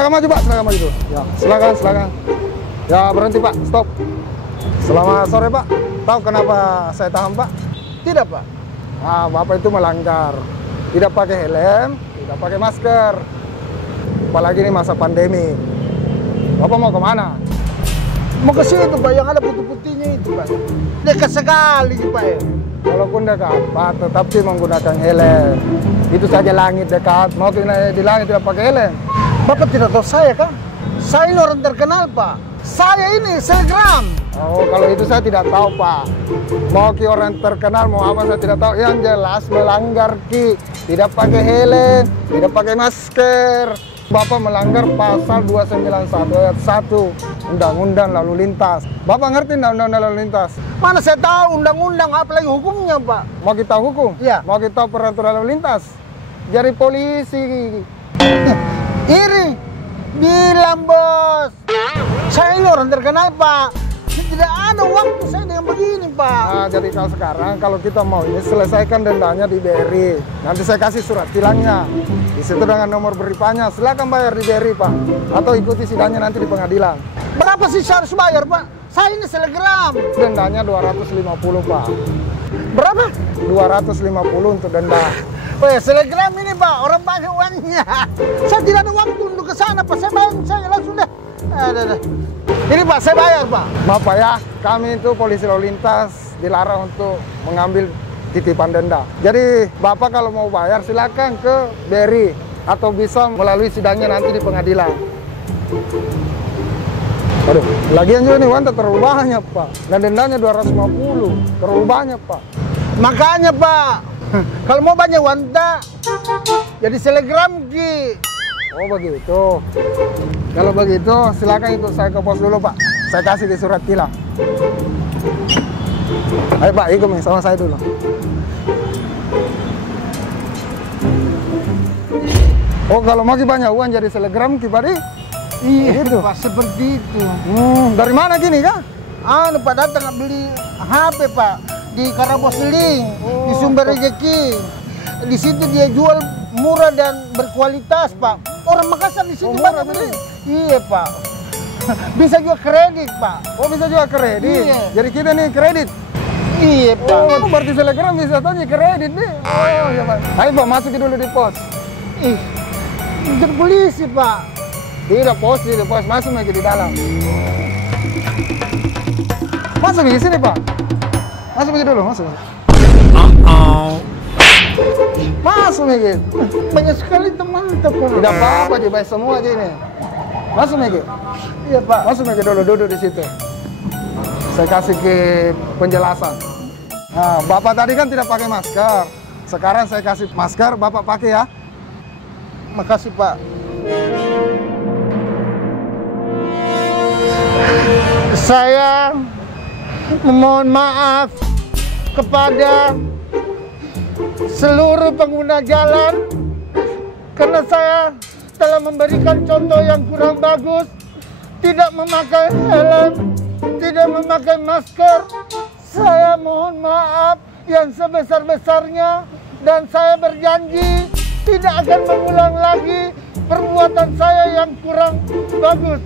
Silakan maju Pak, silakan maju dulu. Ya, silakan, silakan. Ya berhenti Pak, stop. Selamat sore Pak. Tahu kenapa saya tahan Pak? Tidak Pak. Nah, Bapak itu melanggar. Tidak pakai helm, tidak pakai masker. Apalagi ini masa pandemi. Bapak mau kemana? Mau ke situ Pak, yang ada putih-putihnya itu Pak. Dekat sekali Pak ya. Walaupun dekat Pak, tetapi menggunakan helm. Itu saja langit dekat. Mau di langit tidak pakai helm. Bapak tidak tahu saya kan? Saya ini orang terkenal Pak. Saya ini selebgram. Oh, kalau itu saya tidak tahu Pak. Mau ki orang terkenal, mau apa saya tidak tahu. Yang jelas melanggar ki. Tidak pakai helm, tidak pakai masker. Bapak melanggar pasal 291 ayat 1 Undang-Undang Lalu Lintas. Bapak ngerti Undang-Undang Lalu Lintas? Mana saya tahu undang-undang, apalagi hukumnya Pak. Mau kita hukum? Iya. Mau kita peraturan lalu lintas? Jadi polisi. Iri, bilang bos. Saya ini orang terkenal Pak. Tidak ada waktu saya dengan begini Pak. Nah, jadi kalau sekarang kalau kita mau ini selesaikan dendanya di BRI. Nanti saya kasih surat tilangnya. Di situ dengan nomor beripanya. Silakan bayar di BRI Pak. Atau ikuti sidangnya nanti di pengadilan. Berapa sih saya harus bayar Pak? Saya ini selebgram. Dendanya 250 Pak. Berapa? 250 untuk denda. Oh ya, selebgram ini Pak, orang banyak uangnya. Saya tidak ada waktu untuk ke sana Pak. Saya bayar saya langsung dah. Ada. Ini Pak, saya bayar Pak. Maaf Pak ya, kami itu polisi lalu lintas dilarang untuk mengambil titipan denda. Jadi Bapak kalau mau bayar silakan ke BRI atau bisa melalui sidangnya nanti di pengadilan. Aduh, lagian juga nih uang terlalu banyak Pak. Dan dendanya 250, terlalu banyak Pak. Makanya Pak, kalau mau banyak uang tak, jadi selebgram Ki. Oh begitu. Kalau begitu silakan ikut saya ke pos dulu Pak. Saya kasih di surat tilang. Ayo Pak, ikut nih sama saya dulu. Oh kalau mau banyak uang jadi selebgram Ki Pak. Iya gitu. Pak, seperti itu. Dari mana gini Kak? Pak datang beli HP Pak di Karabos Link, di Sumber Rezeki. Di situ dia jual murah dan berkualitas Pak. Orang Makassar di sini murah beli. Iya Pak. Bisa juga kredit Pak. Oh bisa juga kredit. Iya. Jadi kita nih kredit. Iya Pak. Oh berarti selebgram bisa tanya kredit nih. Oh ya Pak. Ayo Pak masukin dulu di pos. Ih, itu polisi Pak. Tidak pos, masuk lagi di dalam. Masuk di sini Pak. Masuk aja dulu, masuk. Masuk lagi. Banyak sekali teman-teman. Tidak apa-apa, dibayar semua aja ini. Masuk lagi. Iya Pak. Masuk lagi dulu, duduk di situ. Saya kasih ke penjelasan. Nah, Bapak tadi kan tidak pakai masker. Sekarang saya kasih masker, Bapak pakai ya. Makasih Pak. Saya memohon maaf kepada seluruh pengguna jalan karena saya telah memberikan contoh yang kurang bagus, tidak memakai helm, tidak memakai masker. Saya mohon maaf yang sebesar-besarnya dan saya berjanji tidak akan mengulang lagi perbuatan saya yang kurang bagus.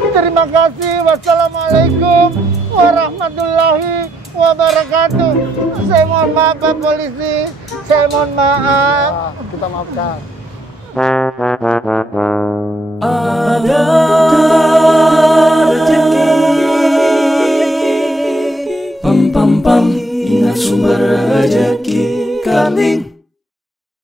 Terima kasih. Wassalamualaikum warahmatullahi wabarakatuh. Saya mohon maaf Pak Polisi. Saya mohon maaf. Kita maafkan. Ada rezeki. Pam pam pam. Ingat sumber